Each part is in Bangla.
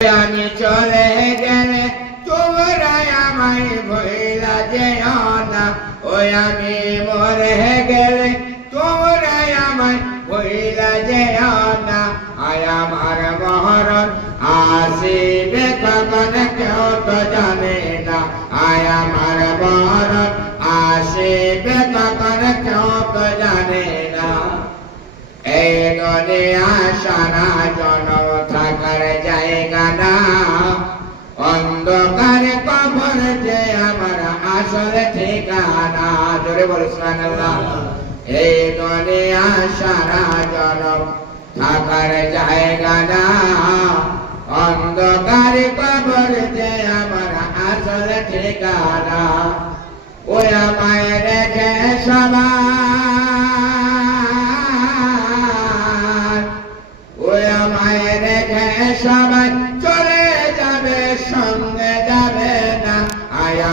আমি চলে গেলে তোমরা ভইলা না। ওই আমি মরে গেলে তোমরা ভইলা না। আয় আমার মহরণ, আসিবে কেউ তো জানে না। আয় আমার মহরণ, আসিবে কখন কেউ তো জানে না। এই দুনিয়া সারা জনম অন্ধকার কবর যে আমার আসল ঠিকানা। জোরে আল্লাহ এই দুনিয়া সারা জনম থাকার জায়গা না। অন্ধকার কবর যে আমার আসল ঠিকানা। ওই আমায় রেখে সবাই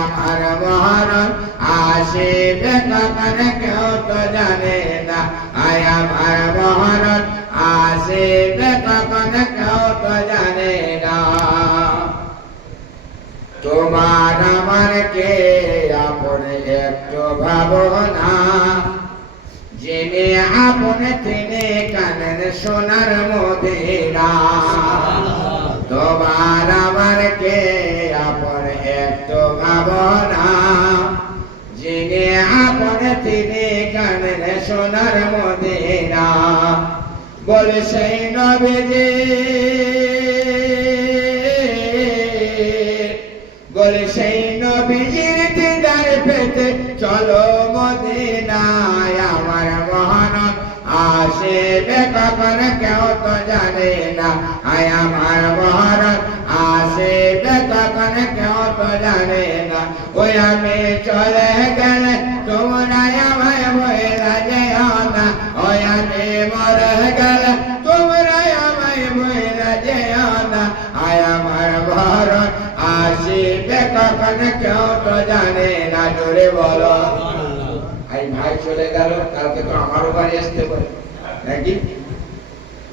আমার মহরণ আসিবে কখন কেউ তো জানে না। আয় আমার মহরণ আসিবে কখন কেউ তো জানে না। তোমার আমার কে আপন একটু ভাবনা যিনি আপন তিনি কানের সোনার মদিনা। ভাবনা যিনি আপন তিনি কানের সোনার মদিনা। বলে সেই নবীজি বলে কখন কেউ তো জানে না আয় আমার মহান আসে কখন কেউ তো জানে না ওই আমি চলে গেলে তোমরা আমায় না ওই আমি গেলে তোমরা আমায় না আয় আমার কখন কেউ তো জানে না জোরে বলো ভাই চলে গেল কালকে তো আমারও বাড়ি আসতে পারে নাকি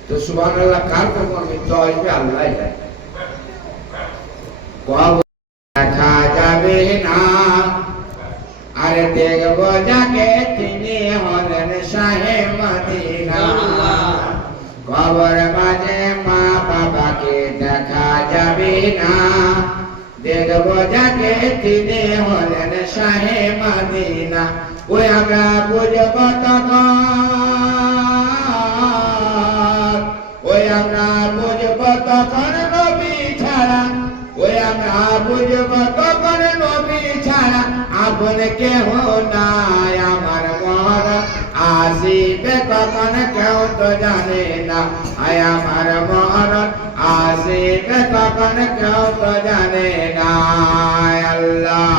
তো সুবাহ কার কখন মৃত্যু আসবে আল্লাহ দেখা যাবে না, আরে দেখব যাকে তিনি হলেন শাহে মদিনা। কবর মাঝে মা বাবাকে দেখা যাবে না, দেখব যাকে তিনি হলেন শাহে মদিনা। ওই আমরা বুঝব তখন তখন নবী ছাড়া। ওই আমরা বুঝব কখন নবী ছাড়া। আপন কেহ নাই আমার মর আসিবে কখন কেউ তো জানে না। আয় আমার মর আসিবে কখন কেউ তো জানে না। আল্লাহ।